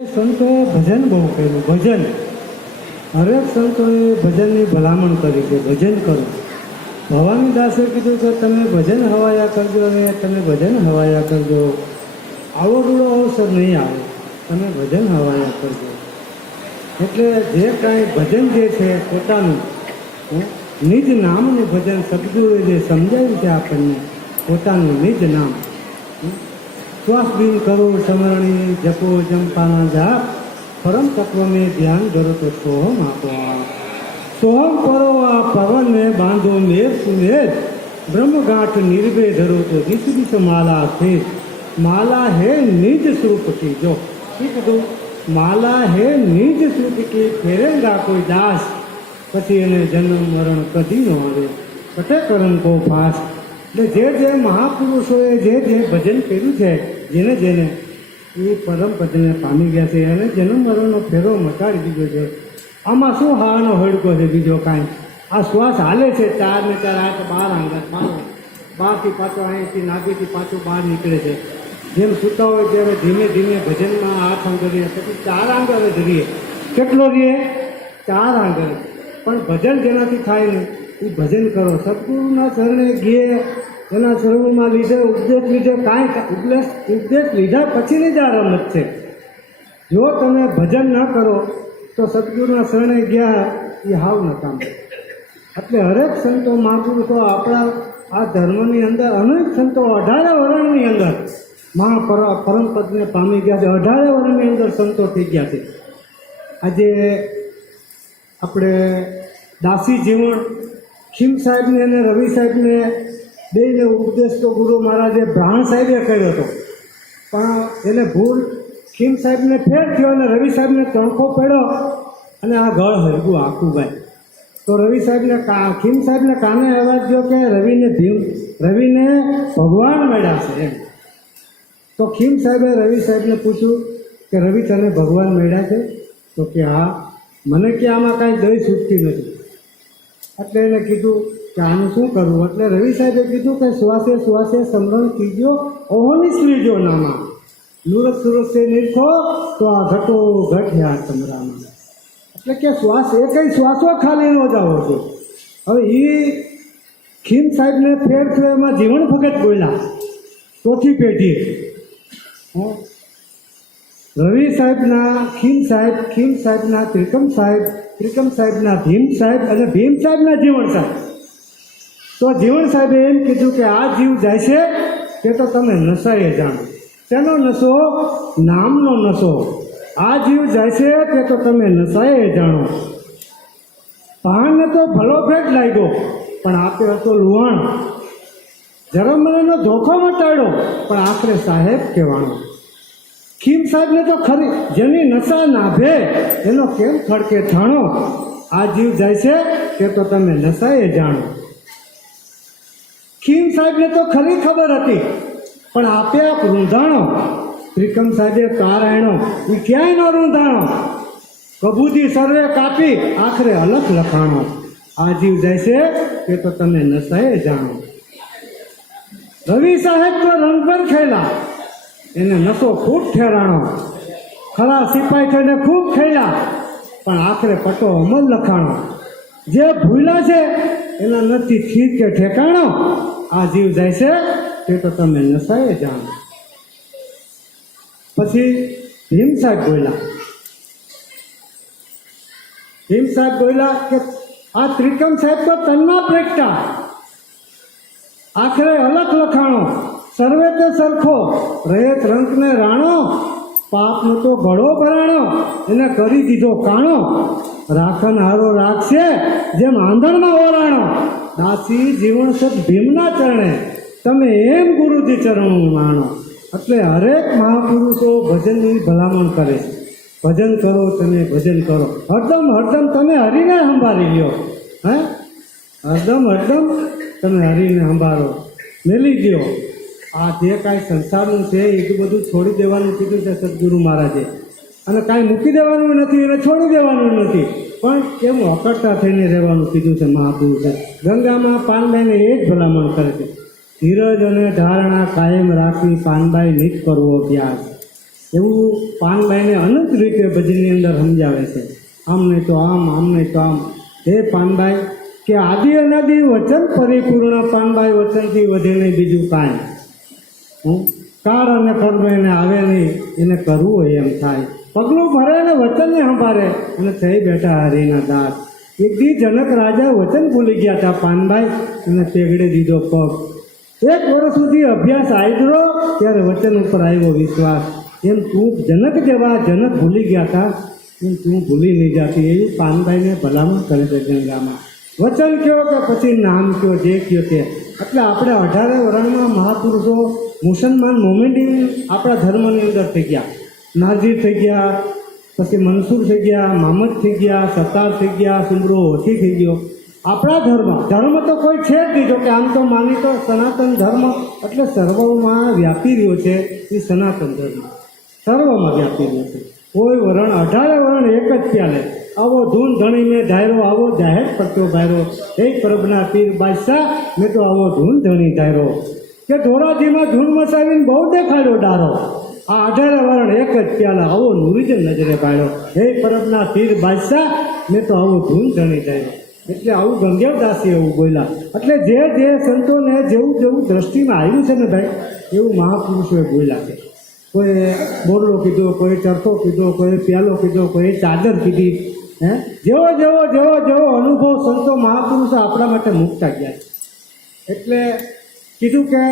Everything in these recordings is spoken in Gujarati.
સંતોએ ભજન બહુ કર્યું. ભજન હરેક સંતોએ ભજનની ભલામણ કરી કે ભજન કરો. ભવાની દાસે કીધું કે તમે ભજન હવાયા કરજો અને તમે ભજન હવાયા કરજો. આવો રૂડો અવસર નહીં આવે, તમે ભજન હવાયા કરજો. એટલે જે કાંઈ ભજન જે છે પોતાનું નિજ નામનું ભજન સદગુરુએ જે સમજાવ્યું છે આપણને, પોતાનું નિજ નામ. શ્વાસ બિન કરો સમરણી જપો જંપાના જાપ, પરમ તત્વ મેં ધ્યાન ધરો તો સોહમ આપો. સોહમ કરો આ પવનને બાંધો મેર સુમેર, બ્રહ્મગાંઠ નિર્ભય ધરો તો દિશ દિશ માલા છે. માલા હે નિજ સ્વરૂપ કી. જો શું કીધું? માલા હે નિજ સ્વરૂપ કી, ફેરેંગા કોઈ દાસ, પછી એને જન્મ મરણ કદી ન આવે, કટે કરમ કો ફાસ. એટલે જે મહાપુરુષોએ જે ભજન કર્યું છે, જેને એ પરમ પદને પામી ગયા છે, એને જન્મ મરણનો ફેરો મટાડી દીધો છે. આમાં શું હાનો હડકો છે બીજો કાંઈ? આ શ્વાસ હાલે છે 4 ને 4 8 12 આંગળ, 12થી પાછો અહીંથી નાભીથી પાછું બહાર નીકળે છે. જેમ સૂતા હોય ત્યારે ધીમે ધીમે ભજનમાં 8 આંગળીએ, પછી 4 આંગળ જ રહીએ. કેટલો રહીએ? 4 આંગળ. પણ ભજન જેનાથી થાય ને એ ભજન કરો. સદગુરુના શરણે ગયે, એના શરણમાં લીધે ઉપદેશ લીધે, કાંઈ ઉપદેશ લીધા પછીની જ આ રમત છે. જો તમે ભજન ન કરો તો સદગુરુના શરણે ગયા એ હાવ નકામ. એટલે હરેક સંતો મહાપુરુષો આપણા આ ધર્મની અંદર અનેક સંતો 18 વર્ષની અંદર પરમ પદને પામી ગયા છે. 18 વર્ષની અંદર સંતો થઈ ગયા છે. આજે આપણે દાસી જીવણ ખીમ સાહેબને અને રવિ સાહેબને બેને ઉપદેશ તો ગુરુ મહારાજે બ્રાહ્મણ સાહેબે કર્યો હતો, પણ એને ભૂલ ખીમ સાહેબને ફેર થયો અને રવિ સાહેબને તણખો પડ્યો અને આ ગળ હરગું આખું ગાય. તો રવિ સાહેબને ખીમ સાહેબને કાને અવાજ થયો કે રવિને ભગવાન મળ્યા છે એમ. તો ખીમ સાહેબે રવિ સાહેબને પૂછ્યું કે રવિ તને ભગવાન મળ્યા છે? તો કે હા, મને કે આમાં કાંઈ દઈ છૂટતી નથી. એટલે એને કીધું કે આનું શું કરવું? એટલે રવિ સાહેબે કીધું કે શ્વાસે શ્વાસે સમરણ કીજો, ઓહનિસ લીજો નામાં, નુરત સુરત સે નિરખો તો આ ઘટો ઘટ્યા સમરામાં. એટલે કે શ્વાસ એ કંઈ શ્વાસો ખાલી ન જાઓ છો. હવે એ ખીમ સાહેબને ફેર થયો એમાં જીવણ ભગત બોલ્યા, ચોથી પેઢી. રવિ સાહેબના ખીમ સાહેબના ત્રિકમ સાહેબના ભીમ સાહેબ અને ભીમ સાહેબના જીવણ સાહેબ. તો જીવણ સાહેબે એમ કીધું કે આ જીવ જાય છે તે તો તમે નશાએ જાણો. શેનો નશો? નામનો નશો. આ જીવ જાય છે તે તો તમે નશાએ જાણો. પહાણને તો ભલો ભેટ લાગ્યો, પણ આપે હતો લુહાણ. જરમનો ધોખો મટાડ્યો, પણ આખરે સાહેબ કહેવાનો. ખીમ સાહેબને તો ખરી જેની નશા નાભે એનો કેમ ખડકે થાણો. આ જીવ જાય છે તે તો તમે નશાએ જાણો. ખીમ સાહેબને તો ખરી ખબર હતી, પણ આપે આપ રૂંધાણો. ત્રિકમ સાહેબે તારાયણો એ ક્યાંય ન રૂંધાણો. કબૂદી સર્વે કાપી આખરે અલખ લખાણો. આ જીવ જાય છે તે તો તમે નશાએ જાણો. રવિ સાહેબ તો રંગભર ખેલા, એને નશો ખૂબ ઠેરાણો. ખરા સિપાઈ થઈને ખૂબ ખેલ્યા, પણ આખરે પટો અમલ લખાણો. જે ભૂલા છે એના નથી ખીર કે ઠેકાણો. આ જીવ જાય છે તે તો તમે નશાએ જાણો. પછી ભીમ સાહેબ બોલ્યા કે આ ત્રિકમ સાહેબ તો તન્ના પ્રગટા, આખરે અલખ લખાણો. સર્વે તે સરખો રહેત રંકને રાણો, પાપનો તો ઘડો ભરાણો, એને કરી દીધો કાણો. રાખન હારો રાખશે જેમ આંધણમાં ઓરાણો. દાસી જીવન સદ ભીમના ચરણે, તમે એમ ગુરુજી ચરણો માણો. એટલે હરેક મહાપુરુષો ભજનની ભલામણ કરે. ભજન કરો, તમે ભજન કરો. હરદમ તમે હરીને સંભાળી લ્યો. હરદમ તમે હરીને સંભાળો, મેલી દો. આ જે કાંઈ સંસારનું છે એ બધું છોડી દેવાનું કીધું છે સદગુરુ મહારાજે. અને કાંઈ મૂકી દેવાનું નથી અને છોડી દેવાનું નથી, પણ કેમ અકડતા થઈને રહેવાનું કીધું છે મહાપુરુષે. ગંગામાં પાનબાઈને એ જ ભલામણ કરે છે. ધીરજ અને ધારણા કાયમ રાખી પાનબાઈ નિત કરવો અભ્યાસ. એવું પાનબાઈને અનંત રીતે ભજનની અંદર સમજાવે છે. આમ નહીં તો આમ, આમ નહીં તો આમ. હે પાનબાઈ કે આદિ અનાદિ વચન પરિપૂર્ણ, પાનબાઈ વચનથી વધે નહીં બીજું કાંઈ. કાળ અને કર્મ એને આવે નહીં, એને કરવું હોય એમ થાય. પગલું ભરે ને વચનને સંભાળે અને થઈ બેઠા હરિના દાસ. એક દી જનક રાજા વચન ભૂલી ગયા હતા પાનબાઈ, અને પેગડે દીધો પગ. 1 વર્ષ સુધી અભ્યાસ આયરો ત્યારે વચન ઉપર આવ્યો વિશ્વાસ. એમ તું જનક જેવા જનક ભૂલી ગયા હતા, એમ તું ભૂલી નહીં જાતી. એવું પાનબાઈને ભલામણ કરે છે ગંગામાં. વચન કયો કે પછી નામ કયો, જે કયો તે. એટલે આપણે 18 વર્ષમાં મહાપુરુષો મુસલમાન મોમેન્ટિંગ આપણા ધર્મની અંદર થઈ ગયા. નાઝીર થઈ ગયા, પછી મનસૂર થઈ ગયા, મામદ થઈ ગયા, સત્તાર થઈ ગયા, સુમરો હોથી થઈ ગયો. આપણા ધર્મ તો કોઈ છે જ નહીં. જો કે આમ તો માની તો સનાતન ધર્મ એટલે સર્વમાં વ્યાપી રહ્યો છે. એ સનાતન ધર્મ સર્વમાં વ્યાપી રહ્યો છે. કોઈ વરણ 18 વરણ એક જ પ્યાલે. આવો ધૂન ધણીને ધાયરો, આવો જાહેર પડતો ભાયરો. હે પરબના પીર બાદશાહ, મેં તો આવો ધૂન ધણી ધાયરો. કે ધોરાજીમાં ધૂન મસાવીને બહુ દેખાડ્યો ડારો. આ 18 વરણ એક જ પ્યાલા, આવો નુરીજન નજરે પાડ્યો. હે પરબના પીર બાદશાહ, મેં તો આવો ધૂન ધણી ધાયરો. એટલે આવું ગંગેવદાસી એવું બોલ્યા. એટલે જે સંતોને જેવું જેવું દ્રષ્ટિમાં આવ્યું છે ને ભાઈ, એવું મહાપુરુષોએ બોલ્યા છે. કોઈ બોરલો કીધો, કોઈ ચરખો કીધો, કોઈ પ્યાલો કીધો, કોઈ ચાદર કીધી. જેવો જેવો જેવો જેવો અનુભવ સંતો મહાપુરુષો આપણા માટે મૂકતા ગયા છે. એટલે કીધું કે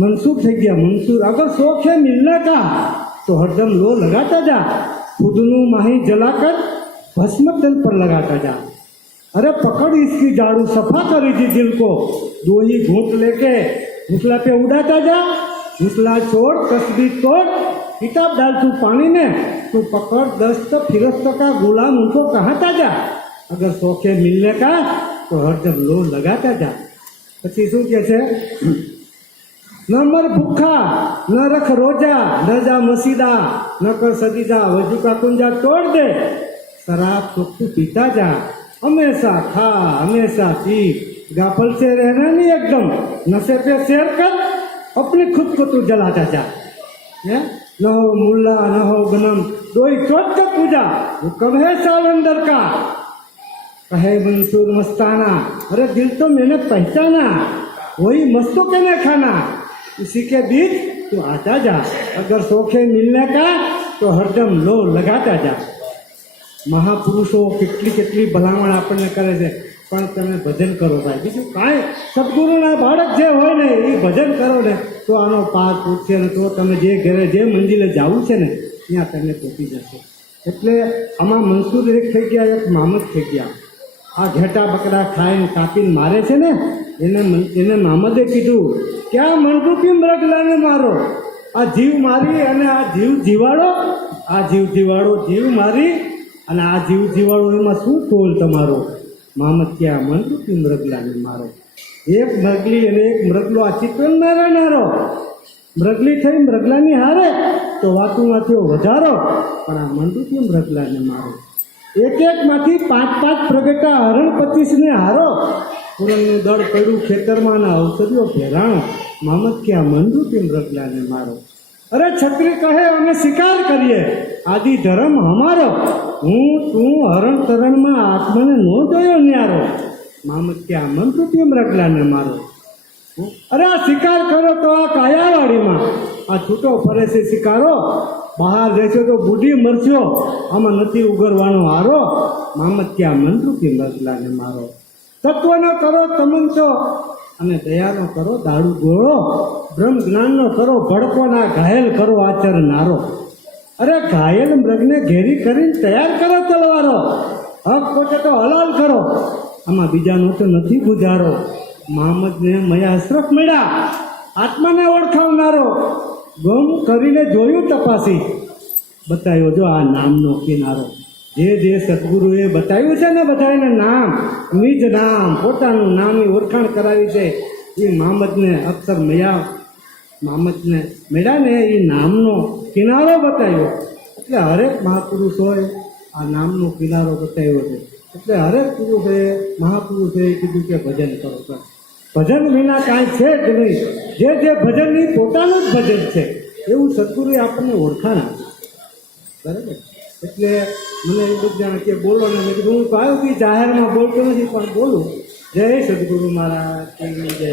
મંસૂર થઈ ગયા. મંસૂર અગર શોખ है मिलने का तो हरदम लो लगाता जा, खुदનું માહી જલાકર भस्म तन पर लगाता जा. अरे पकड़ इसकी झाड़ू, सफा करी थी दिल को, 2 ही घूंट लेके घुसला पे उड़ाता जा. घुसला छोड़ तस्बीर तोड़, किताब डाल तू पानी में, तू पकड़ दस्त फिरस्त का गुलाम उनको कहता जा. अगर शौक है मिलने का तो हरदम लो लगाता जा. પછી શું કહે છે? ન મર ભૂખા, ન રખ રોજા, ન જા મસીદા, ન કર સજીદા, વજુ કા કુંજા તોડ દે, शराब तो तू पीता जा. हमेशा खा, हमेशा पी, गाफल से रहना नहीं एकदम, नशे पे शेयर कर, अपने खुद को तू जलाता जा. न हो मुल्ला न हो गनम, दो ही चोट का पूजा, वो कब है साल अंदर का. कहे मंसूर मस्ताना, अरे दिल तो मैंने पहचाना, वही मस्तों के न खाना, इसी के बीच तू आता जा. अगर शौक है मिलने का तो हरदम लो लगाता जा. મહાપુરુષો કેટલી ભલામણ આપણને કરે છે, પણ તમે ભજન કરો ભાઈ. બીજું કાંઈ સદગુરુના બાળક જે હોય ને એ ભજન કરો ને તો આનો પાર પૂછશે ને તો તમે જે ઘરે જે મંજિલે જવું છે ને ત્યાં તમે પહોંચી જશો. એટલે આમાં મંસૂર એક થઈ ગયા, એક મામદ થઈ ગયા. આ ઘેટા બકરા ખાઈને કાપીને મારે છે ને એને મામદે કીધું કે આ મનરૂપી મૃગલાને મારો, આ જીવ મારી અને આ જીવ જીવાડો, આ જીવ જીવાડો, જીવ મારી અને આ જીવ જીવાડો, એમાં શું તોલ તમારો? મામદ કે આ મનરૂપી મૃગલાને મારો. એક મૃગલી અને એક મૃગલો આ ચિત્રણ નારો, મૃગલી થઈ મૃગલાની હારે તો વાતુમાંથી વધારો, પણ આ મનરૂપી મૃગલાને મારો. એક માંથી 5 પ્રગટા હરણ 25ને હારો. પુરણનું દળ પડ્યું ખેતરમાં ના ઔષધિઓ ભેરાણો, મામદ કે આ મનરૂપી મૃગલાને મારો. અરે છત્રી કહે અમે શિકાર કરીએ, આદિ ધર્મ હમારો, હું તું હરણ તરણમાં આત્માને નો જોયો ન્યારો, મામદ કે આ મનરૂપી મૃગલાને મારો. અરે આ શિકાર કરો તો આ કાયાવાડીમાં, આ છૂટો ફરે છે શિકારો, બહાર રહેશો તો બુઢી મરશો, આમાં નથી ઉગરવાનો હારો, મામદ કે આ મનરૂપી મૃગલાને મારો. તત્વનો કરો તમંચો અને દયાનો કરો દાડુ ગોળો, બ્રહ્મ જ્ઞાનનો કરો ભડકોના, ઘાયલ કરો આચર નારો. અરે ઘાયલ મૃગને ઘેરી કરીને તૈયાર કરો તલવારો, હક પોતે તો હલાલ કરો, આમાં બીજાનો તો નથી ગુજારો. મહમ્મદને મયા અશરફ મળ્યા, આત્માને ઓળખાવનારો, ગમ કરીને જોયું તપાસી, બતાવ્યો જો આ નામનો કિનારો. જે સદગુરુએ બતાવ્યું છે ને બધાને નામ, નિજ નામ, પોતાનું નામની ઓળખાણ કરાવી છે, એ મહમ્મદને અક્ષર મળ્યા, મહમ્મદને મળ્યા ને એ નામનો કિનારો બતાવ્યો. એટલે હરેક મહાપુરુષોએ આ નામનો કિનારો બતાવ્યો છે. એટલે હરેક પુરુષે મહાપુરુષે કીધું કે ભજન કરો. ભજન વિના કાંઈ છે જ નહીં. જે ભજનની પોતાનું જ ભજન છે એવું સદગુરુએ આપણને ઓળખાણ આપી. બરાબર. એટલે મને એ બધા કે બોલો ને મેં કીધું હું કહ્યું કે જાહેરમાં બોલતો નથી પણ બોલું. જય સદગુરુ મહારાજ, જય